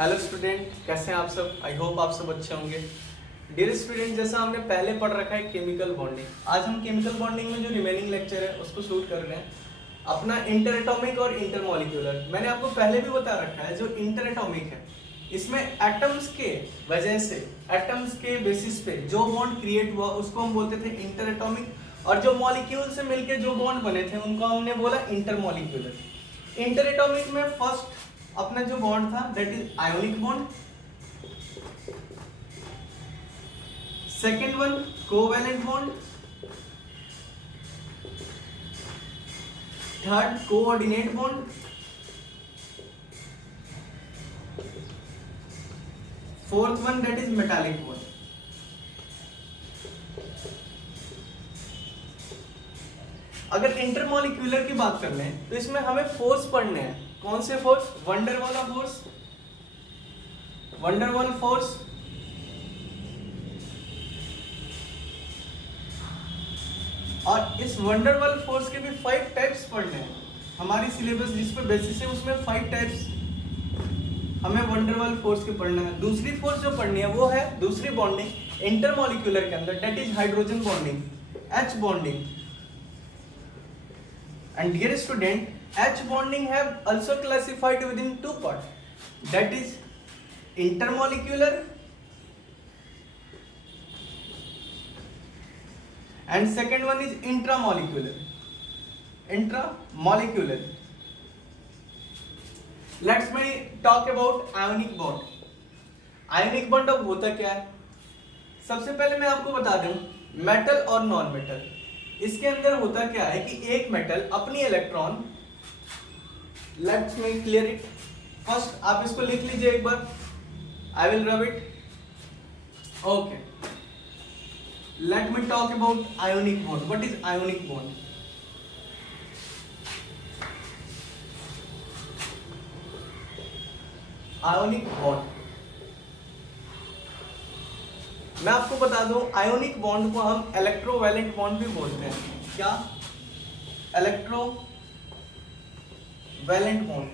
Hello student, कैसे हैं आप सब। आई होप आप सब अच्छे होंगे। डियर स्टूडेंट, जैसा हमने पहले पढ़ रखा है केमिकल बॉन्डिंग, आज हम केमिकल बॉन्डिंग में जो रिमेनिंग लेक्चर है उसको शूट कर रहे हैं। अपना इंटर एटॉमिक और इंटर मॉलिक्यूलर मैंने आपको पहले भी बता रखा है। जो इंटर एटॉमिक है इसमें एटम्स के वजह से, एटम्स के बेसिस पे जो बॉन्ड क्रिएट हुआ उसको हम बोलते थे इंटर एटॉमिक, और जो मॉलिक्यूल से मिलकर जो बॉन्ड बने थे उनको हमने बोला इंटर मॉलिक्यूलर। इंटर एटॉमिक में फर्स्ट अपना जो बॉन्ड था that is ionic bond, second one covalent bond, third coordinate bond, fourth one that is metallic bond. अगर इंटरमॉलिक्यूलर की बात कर लें तो इसमें हमें फोर्स पढ़ने हैं। कौन से फोर्स? वंडर वाला फोर्स, वंडरवॉल फोर्स, और इस वंडरवॉल फोर्स के भी 5 टाइप्स पढ़ने हैं। हमारी सिलेबस जिस पर बेसिस है उसमें 5 टाइप्स हमें वंडरवॉल फोर्स के पढ़ना है। दूसरी फोर्स जो पढ़नी है वो है दूसरी बॉन्डिंग इंटरमॉलिक्यूलर के अंदर, that is hydrogen bonding, H bonding. And dear student, H bonding have also classified within 2 parts, that is intermolecular and second one is intramolecular. Intramolecular. Let's me talk about ionic bond. Ionic bond अब होता क्या है? सबसे पहले मैं आपको बता दूं, मेटल और नॉन मेटल, इसके अंदर होता क्या है कि एक मेटल अपनी electron, let's me clear it first, आप इसको लिख लीजिए एक बार, I will rub it. Okay, let me talk about ionic bond. What is ionic bond? Ionic bond, मैं आपको बता दूं, आयोनिक बॉन्ड को हम इलेक्ट्रोवैलेंट बॉन्ड भी बोलते हैं। क्या? Electrovalent bond.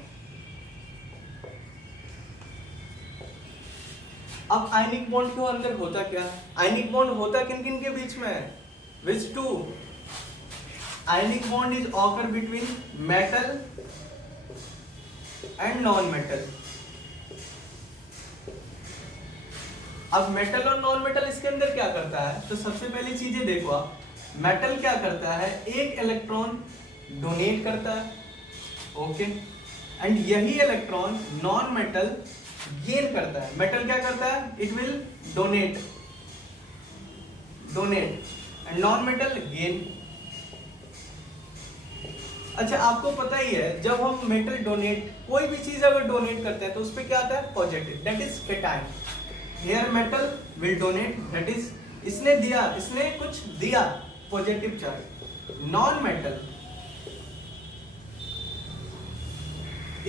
अब आयनिक बॉन्ड के अंदर होता क्या है? आयनिक बॉन्ड होता किन किन के बीच में है? Which two? Ionic bond is occur between metal and non metal. अब मेटल और नॉन मेटल इसके अंदर क्या करता है? तो सबसे पहली चीजें देखो आप, मेटल क्या करता है? एक इलेक्ट्रॉन डोनेट करता है, ओके, एंड यही इलेक्ट्रॉन नॉन मेटल गेन करता है। मेटल क्या करता है? It will donate and non metal gain. अच्छा, आपको पता ही है जब हम मेटल डोनेट, कोई भी चीज अगर डोनेट करते हैं तो उस पर क्या आता है? Positive, that is cation. Here metal will donate, that is इसने दिया, इसने कुछ दिया, पॉजिटिव चार्ज। नॉन मेटल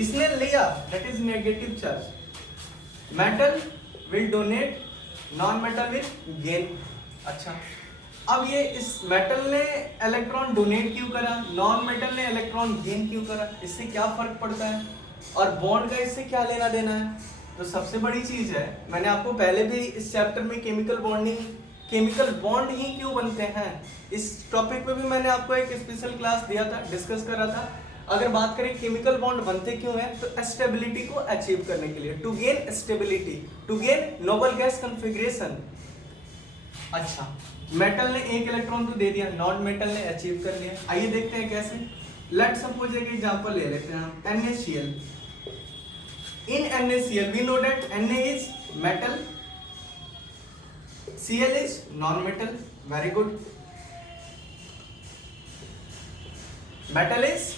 इसने लिया, that is negative charge. Metal will donate, non metal will gain। अच्छा, अब ये इस मेटल ने इलेक्ट्रॉन डोनेट क्यों करा, नॉन मेटल ने इलेक्ट्रॉन गेन क्यों करा, इससे क्या फर्क पड़ता है और बॉन्ड का इससे क्या लेना देना है? तो सबसे बड़ी चीज है, मैंने आपको पहले भी इस चैप्टर में केमिकल बॉन्डिंग, केमिकल बॉन्ड ही क्यों बनते हैं, इस टॉपिक पे भी मैंने आपको एक स्पेशल क्लास दिया था, डिस्कस करा था। अगर बात करें केमिकल बॉन्ड बनते क्यों हैं, तो स्टेबिलिटी को अचीव करने के लिए, to gain stability, to gain noble gas configuration. अच्छा, मेटल ने एक इलेक्ट्रॉन तो दे दिया, नॉन मेटल ने अचीव कर लिया। आइए देखते हैं कैसे। लेट सपोज एक एग्जांपल ले लेते हैं हम, NaCl। In NaCl we know that Na is metal, Cl is non-metal. Very good. Metal is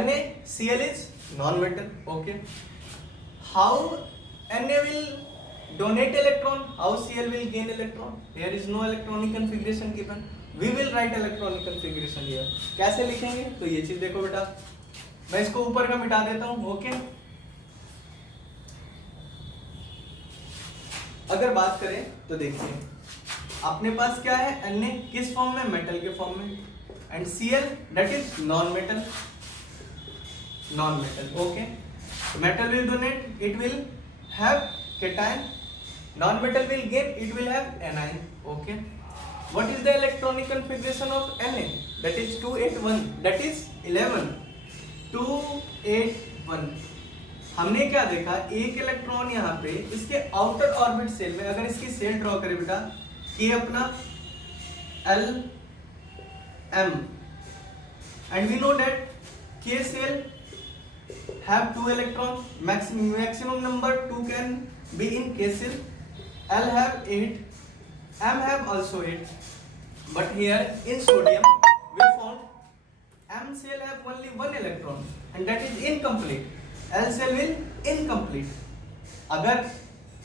Na, Cl is non-metal. Okay. How Na will donate electron? How Cl will gain electron? There is no electronic configuration given. We will write electronic configuration here. कैसे लिखेंगे? तो ये चीज देखो बेटा, मैं इसको ऊपर का मिटा देता हूँ। ओके, अगर बात करें तो देखिए अपने पास क्या है, Na किस फॉर्म में? मेटल के फॉर्म में, and Cl that is non metal, okay. metal will donate, it will have cation. Non-metal will gain, it will have anion. Okay. What is the electronic configuration of Na? That is 281. That is 11. 281. हमने क्या देखा, एक electron यहाँ पे इसके outer orbit cell में, अगर इसकी सेल ड्रॉ करें बेटा, के अपना L M, and we know that K cell have 2 electron, maximum number 2 can be in K cell. L have 8, M have also 8, but here in sodium we found M cell have only 1 electron and that is incomplete. L cell will incomplete. अगर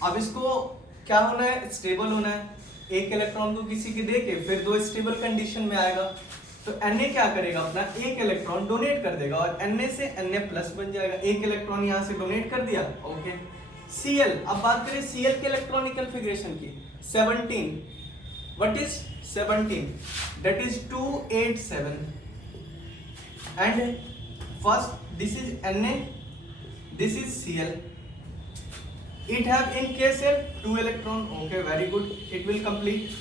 अब इसको क्या होना है, stable होना है, एक electron को किसी के देके फिर 2 स्टेबल कंडीशन में आएगा, तो Na क्या करेगा, अपना एक इलेक्ट्रॉन डोनेट कर देगा और Na से Na प्लस बन जाएगा. एक इलेक्ट्रॉन यहाँ से डोनेट कर दिया. ओके. Cl, अब बात करें Cl के इलेक्ट्रॉनिक कॉन्फ़िगरेशन की. 17. What is 17? That is 287. And first this is Na, this is Cl. It have in K cell 2 electron. Okay, very good. It will complete.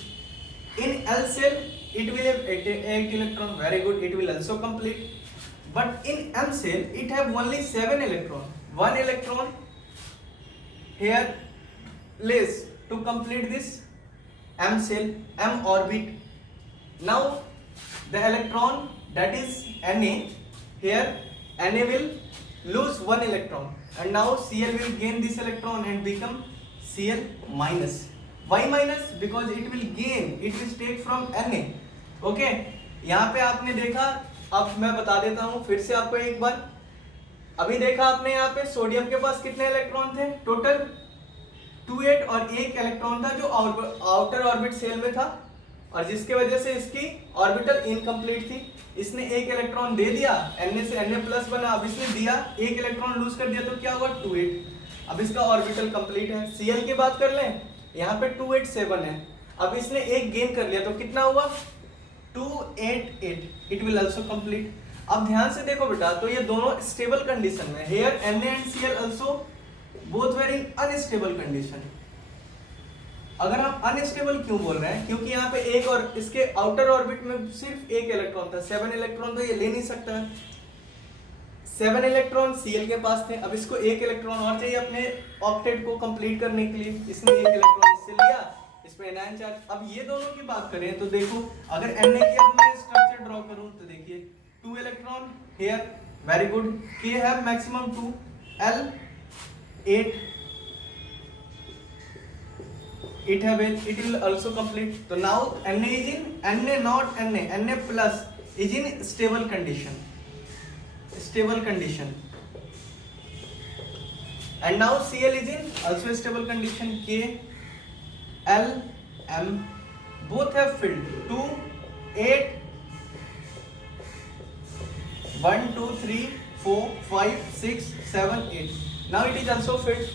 In L cell it will have 8 electron. Very good. It will also complete. But in M cell it have only 7 electron. 1 electron here less to complete this M cell, M orbit. Now the electron that is Na, here Na will lose 1 electron and now Cl will gain this electron and become Cl minus. Why minus? Because it will gain, it will take from Na. Okay, यहाँ पे आपने देखा, अब मैं बता देता हूँ फिर से आपको एक बार. अभी देखा आपने यहाँ पे सोडियम के पास कितने इलेक्ट्रॉन थे टोटल, 28, और एक इलेक्ट्रॉन था जो आउटर ऑर्बिट सेल में था और जिसके वजह से इसकी ऑर्बिटल इनकम्प्लीट थी. इसने एक इलेक्ट्रॉन दे दिया, Na से Na प्लस बना, अब इसने दिया एक इलेक्ट्रॉन लूज कर दिया तो क्या हुआ 28. अब इसका ऑर्बिटल कंप्लीट है. Cl की बात कर लें, यहाँ पे 287 है, अब इसने एक गेन कर लिया तो कितना हुआ 288. It will also complete. अब ध्यान से देखो बेटा, तो ये दोनों स्टेबल कंडीशन में, here Na and Cl also both where in unstable condition. अगर हम अनस्टेबल क्यों बोल रहे हैं, क्योंकि यहाँ पे एक और इसके आउटर ऑर्बिट में सिर्फ एक इलेक्ट्रॉन था, 7 इलेक्ट्रॉन तो ये ले नहीं सकता है. 7 इलेक्ट्रॉन Cl के पास थे, अब इसको एक इलेक्ट्रॉन और चाहिए अपने ऑक्टेट को कंप्लीट करने के लिए. इसने एक इलेक्ट्रॉन इससे लिया, इस पे एनायन चार्ज. अब ये दोनों की बात करें तो देखो, अगर Na की अब मैं स्ट्रक्चर ड्रॉ करूं तो देखिए 2 electron here, very good. K have maximum 2, L 8, it have 8, it will also complete. So now Na is in, Na not Na plus is in stable condition, and now Cl is in also stable condition. K, L, M both have filled. 2, 8, 1, 2, 3, 4, 5, 6, 7, 8. Now it is also filled.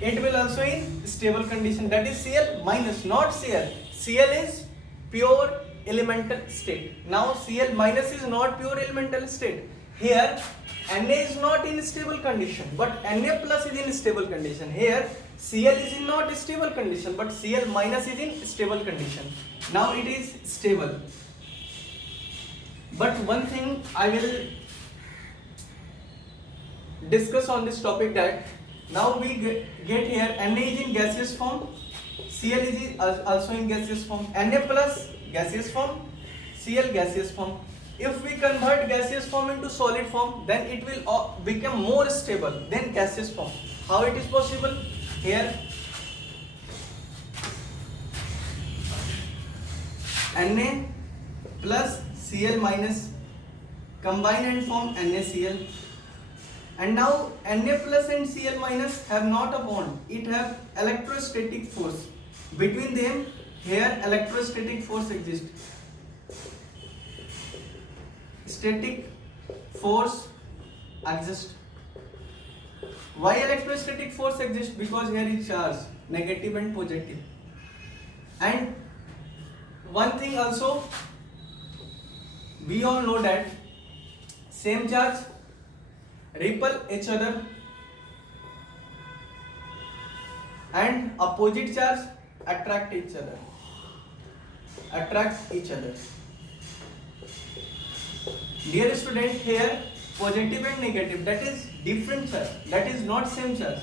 It will also in stable condition, that is Cl minus, not Cl. Cl is pure elemental state. Now Cl minus is not pure elemental state. Here Na is not in stable condition, but Na plus is in stable condition. Here Cl is in not stable condition, but Cl minus is in stable condition. Now it is stable. But one thing I will discuss on this topic, that now we get here Na is in gaseous form, Cl is also in gaseous form, Na plus gaseous form, Cl gaseous form. If we convert gaseous form into solid form, then it will become more stable than gaseous form. How it is possible? Here Na plus Cl minus combine and form NaCl. And now Na plus and Cl minus have not a bond, it have electrostatic force between them. Here electrostatic force exists, static force exists. Why electrostatic force exists? Because here is charge, negative and positive. And one thing also, we all know that same charge repel each other and opposite charge attract each other. Dear student, here positive and negative, that is different charge, that is not same charge.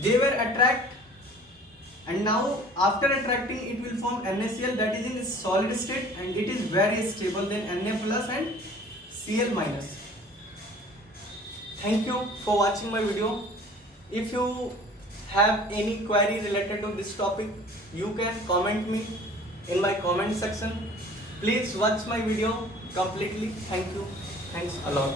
They were attract, and now after attracting it will form NaCl, that is in solid state, and it is very stable than Na plus and Cl minus. Thank you for watching my video. If you have any query related to this topic, you can comment me in my comment section. Please watch my video completely. Thank you. Thanks a lot.